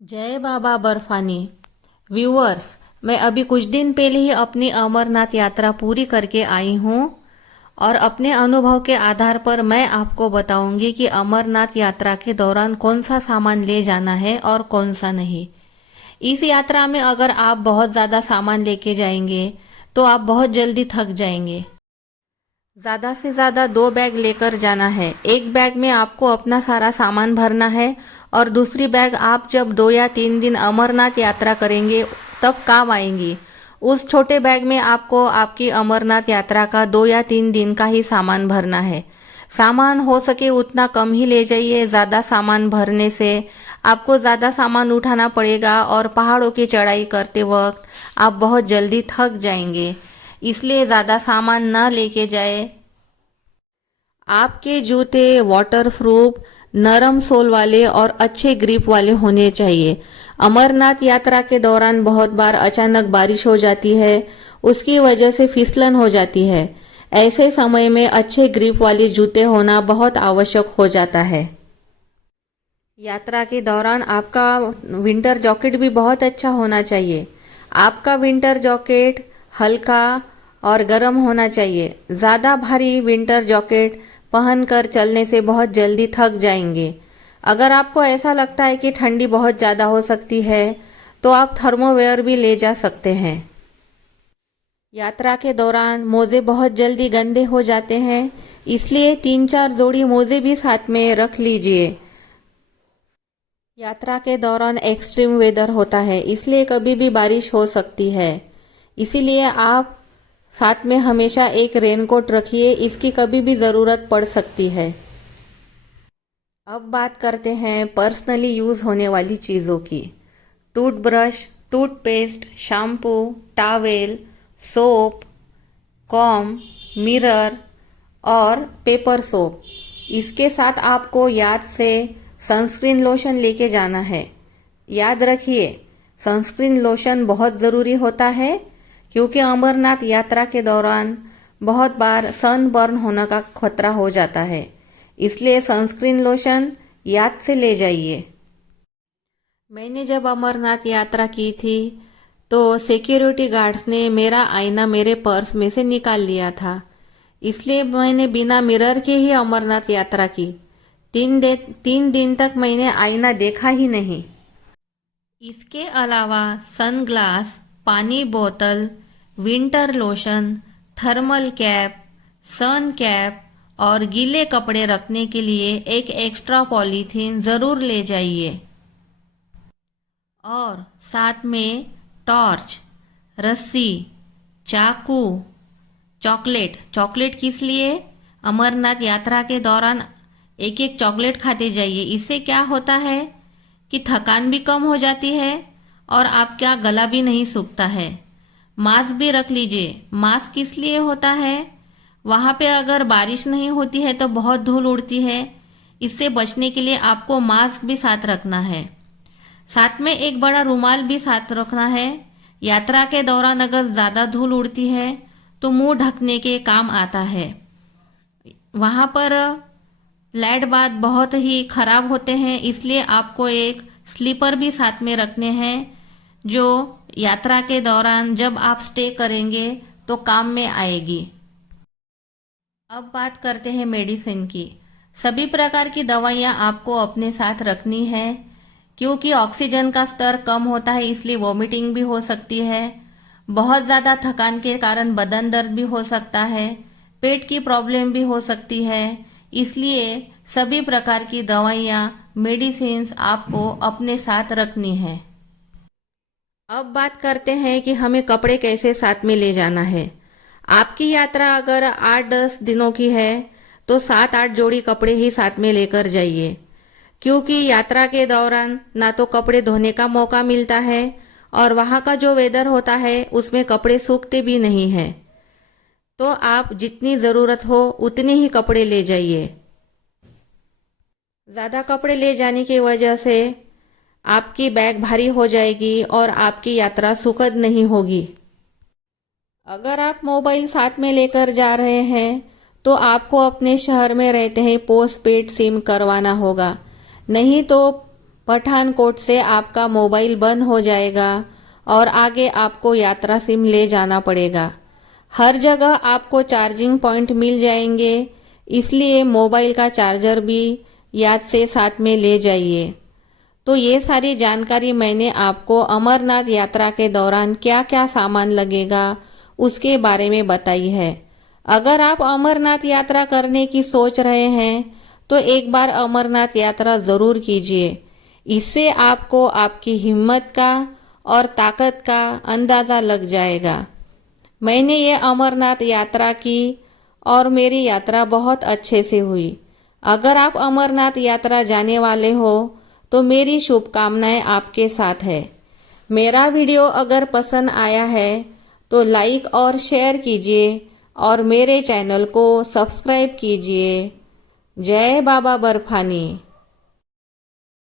जय बाबा बर्फानी। व्यूअर्स, मैं अभी कुछ दिन पहले ही अपनी अमरनाथ यात्रा पूरी करके आई हूँ और अपने अनुभव के आधार पर मैं आपको बताऊंगी कि अमरनाथ यात्रा के दौरान कौन सा सामान ले जाना है और कौन सा नहीं। इस यात्रा में अगर आप बहुत ज़्यादा सामान लेके जाएंगे तो आप बहुत जल्दी थक जाएंगे। ज़्यादा से ज़्यादा 2 बैग लेकर जाना है। एक बैग में आपको अपना सारा सामान भरना है और दूसरी बैग आप जब 2 या 3 दिन अमरनाथ यात्रा करेंगे तब काम आएंगी। उस छोटे बैग में आपको आपकी अमरनाथ यात्रा का 2 या 3 दिन का ही सामान भरना है। सामान हो सके उतना कम ही ले जाइए। ज़्यादा सामान भरने से आपको ज़्यादा सामान उठाना पड़ेगा और पहाड़ों की चढ़ाई करते वक्त आप बहुत जल्दी थक जाएंगे। इसलिए ज़्यादा सामान ना लेके जाए। आपके जूते वाटरप्रूफ, नरम सोल वाले और अच्छे ग्रिप वाले होने चाहिए। अमरनाथ यात्रा के दौरान बहुत बार अचानक बारिश हो जाती है, उसकी वजह से फिसलन हो जाती है। ऐसे समय में अच्छे ग्रिप वाले जूते होना बहुत आवश्यक हो जाता है। यात्रा के दौरान आपका विंटर जैकेट भी बहुत अच्छा होना चाहिए। आपका विंटर जैकेट हल्का और गर्म होना चाहिए। ज़्यादा भारी विंटर जैकेट पहनकर चलने से बहुत जल्दी थक जाएंगे। अगर आपको ऐसा लगता है कि ठंडी बहुत ज़्यादा हो सकती है तो आप थर्मोवेयर भी ले जा सकते हैं। यात्रा के दौरान मोज़े बहुत जल्दी गंदे हो जाते हैं, इसलिए 3-4 जोड़ी मोज़े भी साथ में रख लीजिए। यात्रा के दौरान एक्सट्रीम वेदर होता है, इसलिए कभी भी बारिश हो सकती है। इसीलिए आप साथ में हमेशा एक रेनकोट रखिए, इसकी कभी भी ज़रूरत पड़ सकती है। अब बात करते हैं पर्सनली यूज़ होने वाली चीज़ों की। Toothbrush, toothpaste, shampoo, towel, soap, com, mirror और पेपर सोप। इसके साथ आपको याद से सनस्क्रीन लोशन लेके जाना है। याद रखिए, सनस्क्रीन लोशन बहुत ज़रूरी होता है क्योंकि अमरनाथ यात्रा के दौरान बहुत बार सनबर्न होने का खतरा हो जाता है। इसलिए सनस्क्रीन लोशन याद से ले जाइए। मैंने जब अमरनाथ यात्रा की थी तो सिक्योरिटी गार्ड्स ने मेरा आईना मेरे पर्स में से निकाल लिया था, इसलिए मैंने बिना मिरर के ही अमरनाथ यात्रा की। 3 दिन तक मैंने आईना देखा ही नहीं। इसके अलावा सनग्लास, पानी बोतल, विंटर लोशन, थर्मल कैप, सन कैप और गीले कपड़े रखने के लिए एक एक्स्ट्रा पॉलीथीन ज़रूर ले जाइए। और साथ में टॉर्च, रस्सी, चाकू, चॉकलेट किस लिए? अमरनाथ यात्रा के दौरान एक एक चॉकलेट खाते जाइए। इससे क्या होता है कि थकान भी कम हो जाती है और आपका गला भी नहीं सूखता है। मास्क भी रख लीजिए। मास्क किस लिए होता है? वहाँ पे अगर बारिश नहीं होती है तो बहुत धूल उड़ती है। इससे बचने के लिए आपको मास्क भी साथ रखना है। साथ में एक बड़ा रुमाल भी साथ रखना है। यात्रा के दौरान अगर ज़्यादा धूल उड़ती है तो मुंह ढकने के काम आता है। वहाँ पर लैंड बाद बहुत ही ख़राब होते हैं, इसलिए आपको एक स्लीपर भी साथ में रखने हैं जो यात्रा के दौरान जब आप स्टे करेंगे तो काम में आएगी। अब बात करते हैं मेडिसिन की। सभी प्रकार की दवाइयाँ आपको अपने साथ रखनी है क्योंकि ऑक्सीजन का स्तर कम होता है, इसलिए वॉमिटिंग भी हो सकती है। बहुत ज़्यादा थकान के कारण बदन दर्द भी हो सकता है, पेट की प्रॉब्लम भी हो सकती है। इसलिए सभी प्रकार की दवाइयाँ, मेडिसिन्स आपको अपने साथ रखनी है। अब बात करते हैं कि हमें कपड़े कैसे साथ में ले जाना है। आपकी यात्रा अगर 8-10 दिनों की है तो 7-8 जोड़ी कपड़े ही साथ में लेकर जाइए क्योंकि यात्रा के दौरान ना तो कपड़े धोने का मौका मिलता है और वहाँ का जो वेदर होता है उसमें कपड़े सूखते भी नहीं हैं। तो आप जितनी ज़रूरत हो उतने ही कपड़े ले जाइए। ज़्यादा कपड़े ले जाने की वजह से आपकी बैग भारी हो जाएगी और आपकी यात्रा सुखद नहीं होगी। अगर आप मोबाइल साथ में लेकर जा रहे हैं तो आपको अपने शहर में रहते हैं पोस्ट पेड सिम करवाना होगा, नहीं तो पठानकोट से आपका मोबाइल बंद हो जाएगा और आगे आपको यात्रा सिम ले जाना पड़ेगा। हर जगह आपको चार्जिंग पॉइंट मिल जाएंगे, इसलिए मोबाइल का चार्जर भी याद से साथ में ले जाइए। तो ये सारी जानकारी मैंने आपको अमरनाथ यात्रा के दौरान क्या क्या सामान लगेगा उसके बारे में बताई है। अगर आप अमरनाथ यात्रा करने की सोच रहे हैं तो एक बार अमरनाथ यात्रा ज़रूर कीजिए। इससे आपको आपकी हिम्मत का और ताकत का अंदाज़ा लग जाएगा। मैंने ये अमरनाथ यात्रा की और मेरी यात्रा बहुत अच्छे से हुई। अगर आप अमरनाथ यात्रा जाने वाले हो तो मेरी शुभकामनाएं आपके साथ है। मेरा वीडियो अगर पसंद आया है तो लाइक और शेयर कीजिए और मेरे चैनल को सब्सक्राइब कीजिए। जय बाबा बर्फानी।